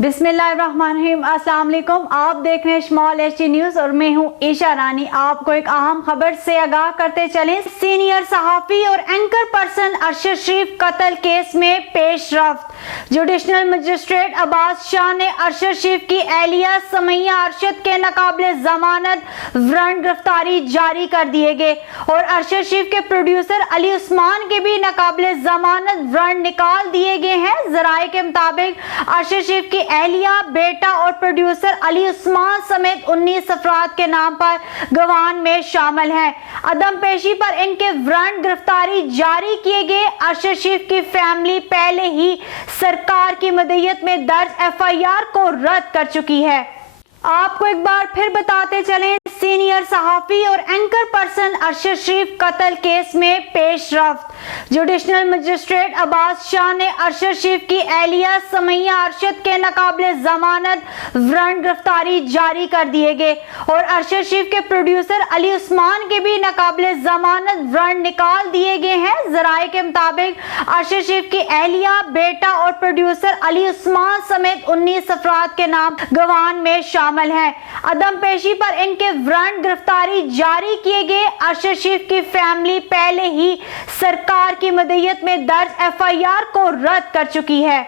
बिस्मिल्लाहिर्रहमानिर्रहीम। अस्सलाम वालेकुम। आप देख रहे हैं स्मॉल एचडी न्यूज और मैं हूं ईशा रानी। आपको एक अहम खबर से आगाह करते चलें। सीनियर सहाफ़ी और एंकर पर्सन अरशद शरीफ कत्ल केस में पेशरफ्त। जुडिशनल मजिस्ट्रेट अब्बास शाह ने अरशद शरीफ की एहलिया समैया अरशद के नाकाबिले जमानत वारंट गिरफ्तारी जारी कर दिए गए और अरशद शरीफ के प्रोड्यूसर अली उस्मान के भी नाकाबिले जमानत वारंट निकाल दिए गए हैं। जराये के मुताबिक अरशद शरीफ की एहलिया, बेटा और प्रोड्यूसर अली उस्मान समेत 19 अफराद के नाम पर गवान में शामिल हैं। अदम पेशी पर इनके वारंट गिरफ्तारी जारी किए गए। अरशद शरीफ की फैमिली पहले ही सरकार की मदईयत में दर्ज एफआईआर को रद्द कर चुकी है। आपको एक बार फिर बताते चलें, सीनियर सहाफ़ी और एंकर पर्सन अरशद शरीफ कत्ल केस में पेशरफ्त। जुडिशनल मजिस्ट्रेट अब्बास शाह ने अरशद शरीफ की एहलिया समैया अरशद के नाकाबिले जमानत वारंट गिरफ्तारी जारी कर दिए गए और अरशद शरीफ के प्रोड्यूसर अली उस्मान के भी नाकाबिले जमानत वारंट निकाल दिए गए हैं। जराये के मुताबिक अरशद शरीफ की एहलिया, बेटा और प्रोड्यूसर अली उस्मान समेत 19 अफराद के नाम गवान में शामिल हैं। अदम पेशी पर इनके वारंट गिरफ्तारी जारी किए गए। अरशद शरीफ की फैमिली पहले ही सरकार की मदईयत में दर्ज एफआईआर को रद्द कर चुकी है।